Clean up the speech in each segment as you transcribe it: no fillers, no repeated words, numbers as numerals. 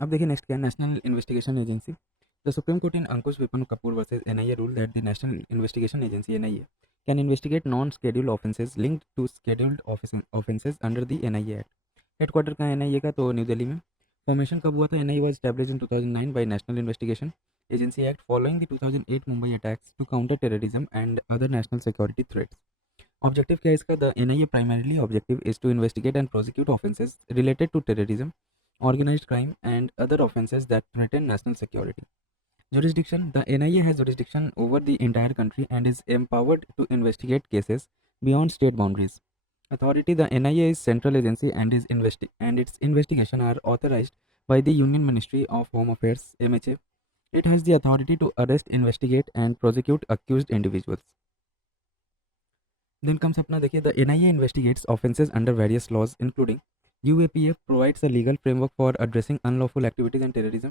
अब देखिए नेक्स्ट क्या है, national investigation agency. The supreme court in Ankush weapon Kapoor versus NIA rule that the national investigation agency NIA can investigate non scheduled offenses linked to scheduled offenses under the NIA Act। Headquarter कहाँ है NIA का, तो new Delhi में। Formation कब हुआ था, NIA was established in 2009 by National Investigation Agency Act following the 2008 Mumbai attacks to counter terrorism and other national security threats। Objective क्या है इसका, the NIA primarily objective is to investigate and prosecute offences related to terrorism, organized crime and other offenses that threaten national security। Jurisdiction: the NIA has jurisdiction over the entire country and is empowered to investigate cases beyond state boundaries। Authority: the NIA is central agency and its investigation are authorized by the Union Ministry of Home Affairs (MHA). It has the authority to arrest, investigate and prosecute accused individuals। Then comes अपना देखिए, the NIA investigates offenses under various laws including UAPF provides a legal framework for addressing unlawful activities and terrorism।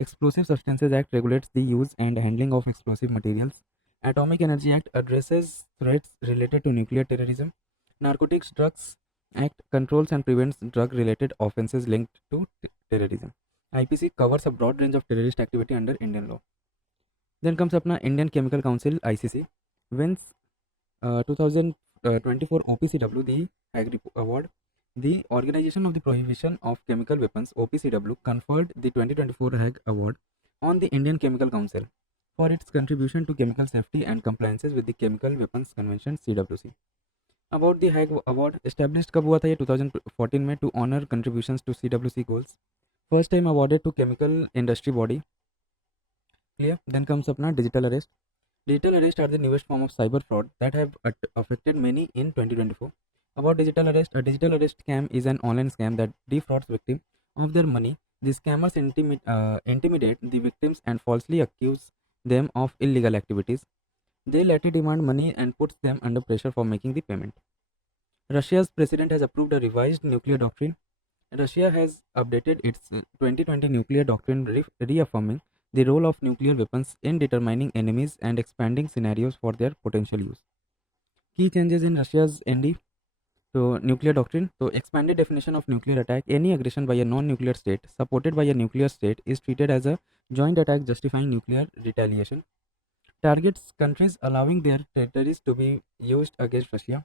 Explosive Substances Act regulates the use and handling of explosive materials। Atomic Energy Act addresses threats related to nuclear terrorism। Narcotics Drugs Act controls and prevents drug related offenses linked to terrorism। IPC covers a broad range of terrorist activity under Indian law। Then comes अपना Indian Chemical Council ICC wins 2024 OPCW the Hague Award। The Organization of the Prohibition of Chemical Weapons OPCW conferred the 2024 Hague Award on the Indian Chemical Council for its contribution to chemical safety and compliances with the Chemical Weapons Convention CWC। About the Hague Award, established कब हुआ था ये 2014 में, to honor contributions to CWC goals। First time awarded to chemical industry body। Clear? Then comes अपना digital arrest। Digital arrests are the newest form of cyber fraud that have affected many in 2024। About digital arrest, a digital arrest scam is an online scam that defrauds victims of their money। The scammers intimidate the victims and falsely accuse them of illegal activities। They later demand money and puts them under pressure for making the payment। Russia's president has approved a revised nuclear doctrine। Russia has updated its 2020 nuclear doctrine, reaffirming the role of nuclear weapons in determining enemies and expanding scenarios for their potential use। Key changes in Russia's ND to nuclear doctrine. So, expanded definition of nuclear attack: any aggression by a non-nuclear state supported by a nuclear state is treated as a joint attack justifying nuclear retaliation। Targets countries allowing their territories to be used against Russia।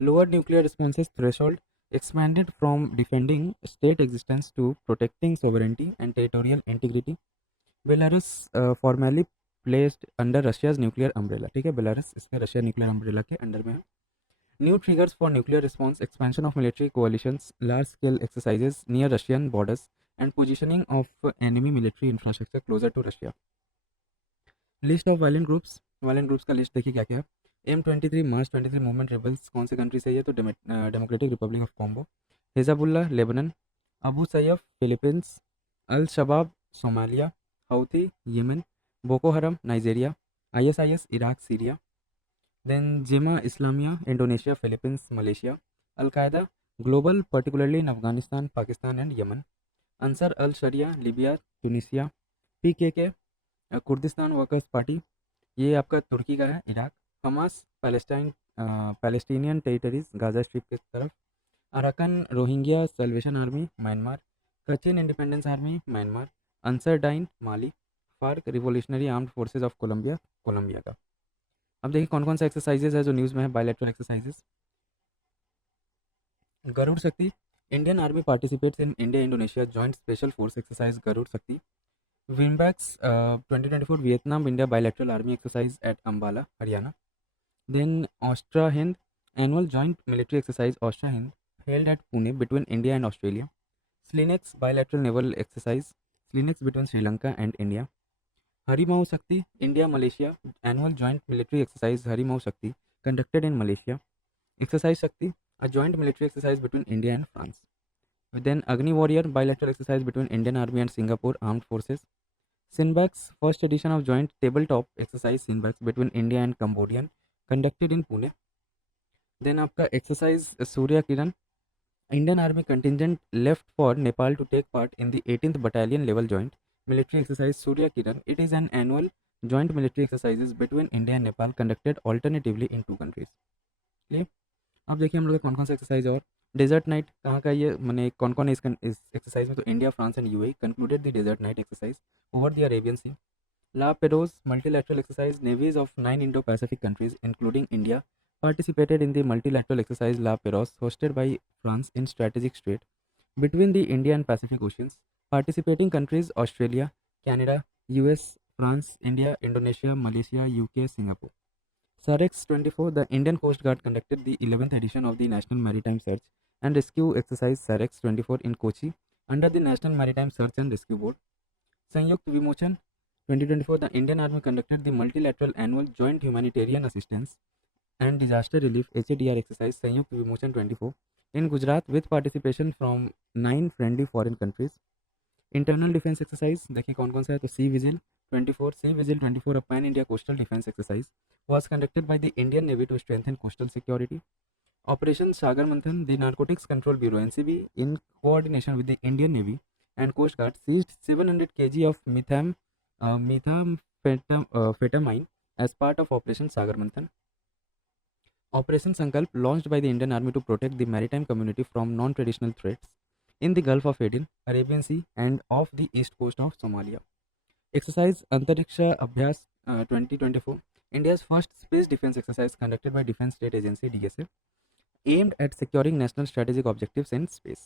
Lowered nuclear responses threshold, expanded from defending state existence to protecting sovereignty and territorial integrity। Belarus formally placed under Russia's nuclear umbrella. ठीक है, Belarus इसके Russia nuclear umbrella के under में है। New triggers for nuclear response, expansion of military coalitions, large scale exercises near Russian borders and positioning of enemy military infrastructure closer to Russia. List of violent groups का list देखिए क्या क्या है। M23 मार्च 23 movement rebels कौन से country से है, तो Democratic Republic of Congo. Hezbollah Lebanon. Abu Sayyaf Philippines. Al Shabaab Somalia. Houthi Yemen. Boko Haram Nigeria. ISIS Iraq Syria. Then Jemaah Islamiyah Indonesia Philippines Malaysia. Al Qaeda global particularly in Afghanistan Pakistan and Yemen. Ansar al Sharia Libya Tunisia. PKK Kurdistan Workers Party, ये आपका तुर्की का है, Iraq. Hamas Palestinian territories Gaza Strip की तरफ। Arakan Rohingya Salvation Army Myanmar. Kachin Independence Army Myanmar. Ansar dine Mali. FARC revolutionary armed forces of Colombia Colombia का। अब देखिए कौन कौन सा एक्सरसाइजेज है जो न्यूज़ में है, bilateral exercises. Garuda Shakti, Indian Army participates in India Indonesia joint special force exercise Garuda Shakti. VINBAX 2024 Vietnam India bilateral army exercise at Ambala Haryana. Then AustraHind annual joint military exercise AustraHind held at Pune between India and Australia। Slinex bilateral naval exercise Slinex between Sri Lanka and India। Harimau Shakti India Malaysia annual joint military exercise Harimau Shakti conducted in Malaysia। Exercise Shakti, a joint military exercise between India and France। Then Agni Warrior bilateral exercise between Indian Army and Singapore Armed Forces। Sinbac's first edition of joint tabletop exercise Sinbac's between India and Cambodian conducted in Pune। Then आपका exercise Surya Kiran, Indian Army contingent left for Nepal to take part in the 18th Battalion level joint military exercise Surya Kiran। It is an annual joint military exercises between India and Nepal conducted alternatively in two countries। Clear? अब देखिए हम लोग कौन कौन सा exercise और Desert Knight कहाँ का ये मैंने कौन कौन है इस एक्सरसाइज में, तो India, France and UAE concluded the desert knight exercise over the Arabian Sea. La Perouse multilateral exercise, navies of 9 Indo-Pacific countries, including India, participated in the multilateral exercise La Perouse, hosted by France in strategic strait between the India and Pacific Oceans. Participating countries Australia, Canada, US, France, India, Indonesia, Malaysia, UK, Singapore. SAREX 24, the Indian Coast Guard conducted the 11th edition of the National Maritime Search and Rescue Exercise SAREX 24 in Kochi under the National Maritime Search and Rescue Board. Sanyukt Vimochan 2024, the Indian Army conducted the multilateral annual joint humanitarian assistance and disaster relief HADR exercise Sanyukt Vimochan 24 in Gujarat with participation from 9 friendly foreign countries. Internal defence exercise देखिए कौन कौन सा है, तो sea vigil 24, sea vigil 24 a pan India coastal defence exercise was conducted by the Indian Navy to strengthen coastal security. Operation Sagar Manthan, the Narcotics Control Bureau (NCB), in coordination with the Indian Navy and Coast Guard, seized 700 kg of methamphetamine as part of Operation Sagar Manthan. Operation Sankalp, launched by the Indian Army to protect the maritime community from non-traditional threats in the Gulf of Aden, Arabian Sea, and off the east coast of Somalia. Exercise Antariksha Abhyas 2024, India's first space defense exercise conducted by Defense State Agency (DSA), aimed at securing national strategic objectives in space.